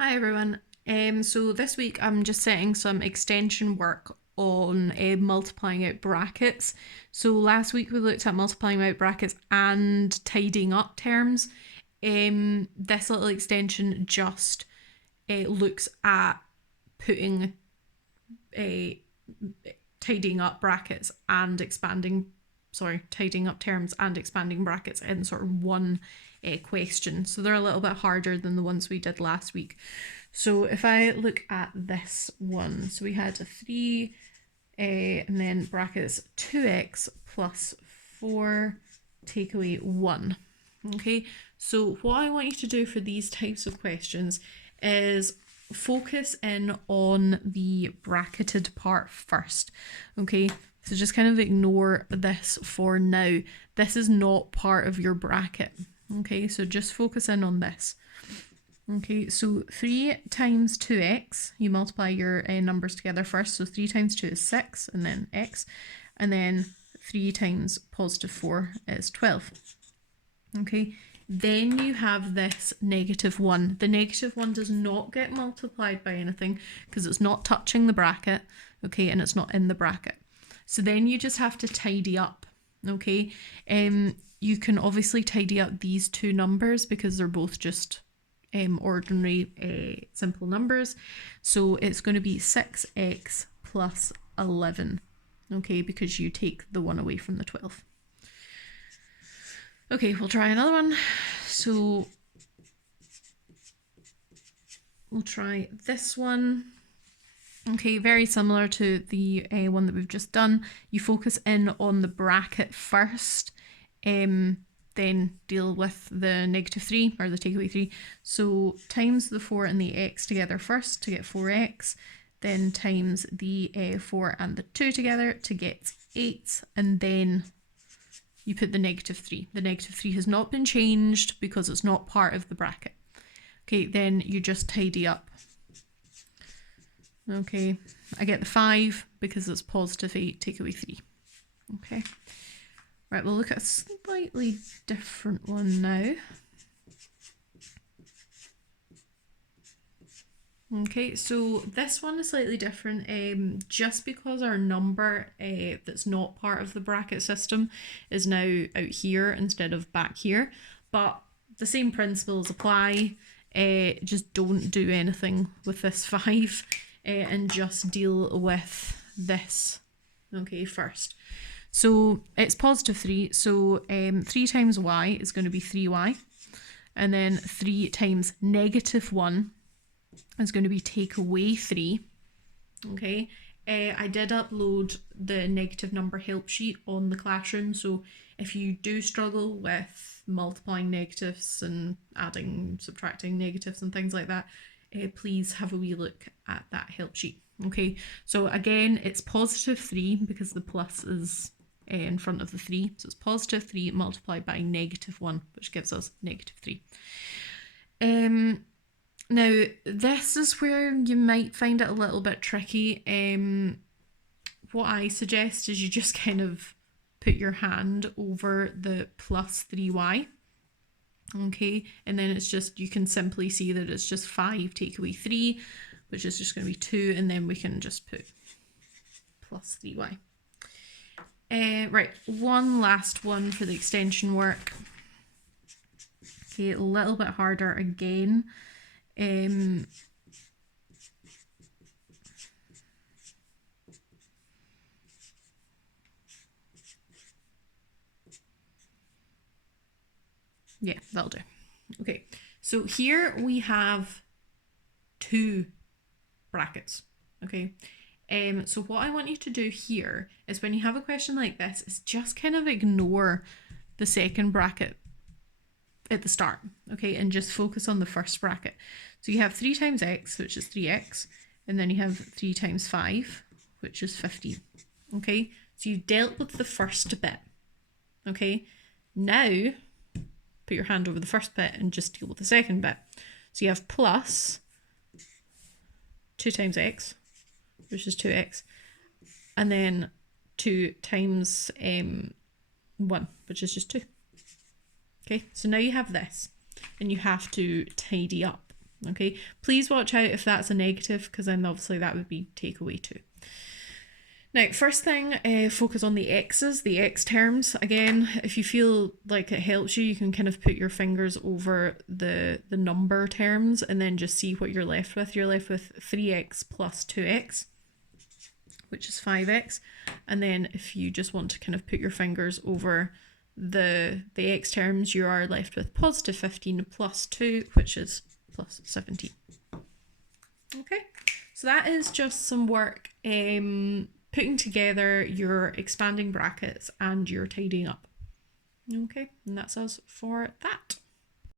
Hi everyone. So this week I'm just setting some extension work on multiplying out brackets. So last week we looked at multiplying out brackets and tidying up terms. This little extension just looks at putting a tidying up brackets and tidying up terms and expanding brackets in sort of one question. So they're a little bit harder than the ones we did last week. So if I look at this one, so we had a 3 and then brackets 2x plus 4 take away 1. Okay, so what I want you to do for these types of questions is focus in on the bracketed part first. Okay, so just kind of ignore this for now. This is not part of your bracket. Okay, so just focus in on this. Okay, so 3 times 2x, you multiply your numbers together first. So 3 times 2 is 6, and then x. And then 3 times positive 4 is 12. Okay, then you have this negative 1. The negative 1 does not get multiplied by anything because it's not touching the bracket, okay, and it's not in the bracket. So then you just have to tidy up, okay? You can obviously tidy up these two numbers because they're both just ordinary simple numbers. So it's going to be 6x plus 11, okay, because you take the 1 away from the 12. Okay, we'll try another one. So we'll try this one. Okay, very similar to the one that we've just done. You focus in on the bracket first, then deal with the negative 3 or the takeaway 3. So times the 4 and the x together first to get 4x, then times the 4 and the 2 together to get 8, and then you put the negative 3. The negative 3 has not been changed because it's not part of the bracket. Okay, then you just tidy up. Okay, I get the 5 because it's positive 8, take away 3. Okay, right, we'll look at a slightly different one now. Okay, so this one is slightly different just because our number that's not part of the bracket system is now out here instead of back here, but the same principles apply. Just don't do anything with this 5 and just deal with this, okay, first. So it's positive 3, so 3 times y is going to be 3y, and then 3 times negative 1 is going to be take away 3. Okay, I did upload the negative number help sheet on the Classroom, so if you do struggle with multiplying negatives and adding, subtracting negatives and things like that, please have a wee look at that help sheet. Okay, so again, it's positive 3 because the plus is in front of the 3, so it's positive 3 multiplied by negative 1, which gives us negative 3. Now, this is where you might find it a little bit tricky. What I suggest is you just kind of put your hand over the plus 3y. Okay, and then it's just, you can simply see that it's just 5 take away 3, which is just going to be 2, and then we can just put plus 3y. Right, one last one for the extension work. Okay, a little bit harder again. Yeah, that'll do. Okay, so here we have 2 brackets, okay? So what I want you to do here is when you have a question like this is just kind of ignore the second bracket at the start, okay, and just focus on the first bracket. So you have 3 times x, which is 3x, and then you have 3 times 5, which is 15, okay? So you've dealt with the first bit, okay? Now, put your hand over the first bit and just deal with the second bit. So you have plus 2 times x, which is 2x, and then 2 times 1, which is just 2. Okay, so now you have this, and you have to tidy up. Okay, please watch out if that's a negative, because then obviously that would be takeaway 2. Now, first thing, focus on the x's, the x terms. Again, if you feel like it helps you, you can kind of put your fingers over the number terms and then just see what you're left with. You're left with 3x plus 2x, which is 5x. And then if you just want to kind of put your fingers over the x terms, you are left with positive 15 plus 2, which is plus 17. Okay, so that is just some work putting together your expanding brackets and your tidying up. Okay, and that's us for that.